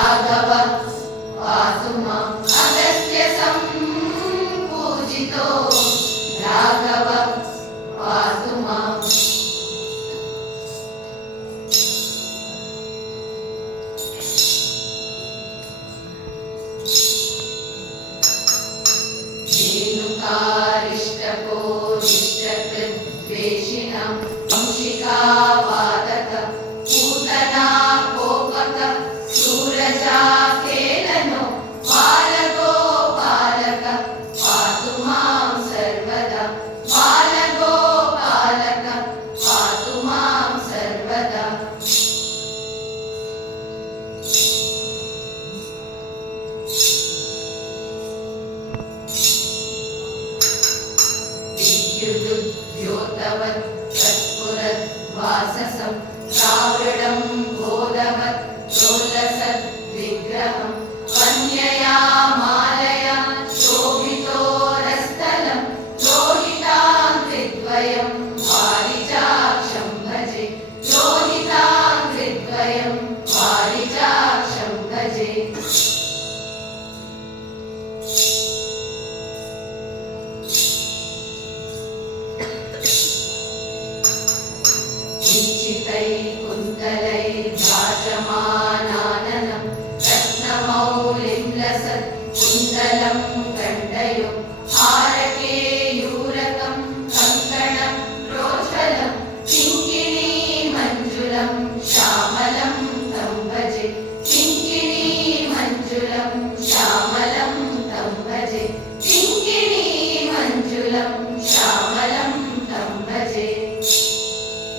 राघव पातु माम् अगस्त्य सम्पूजितो राघव पातु माम् धेनुकारिष्टकोरिष्टकृद्वेषिणां वंशिकावादक पूतना कोपक सूरजाकेलनो बालगो बालक पातु मां सर्वदा बालगो बालक पातु मां सर्वदा विद्युद्योतवत् तत्पुरद् वाससं प्रावृडं बोधवत् प्रोलसद् विग्रहम्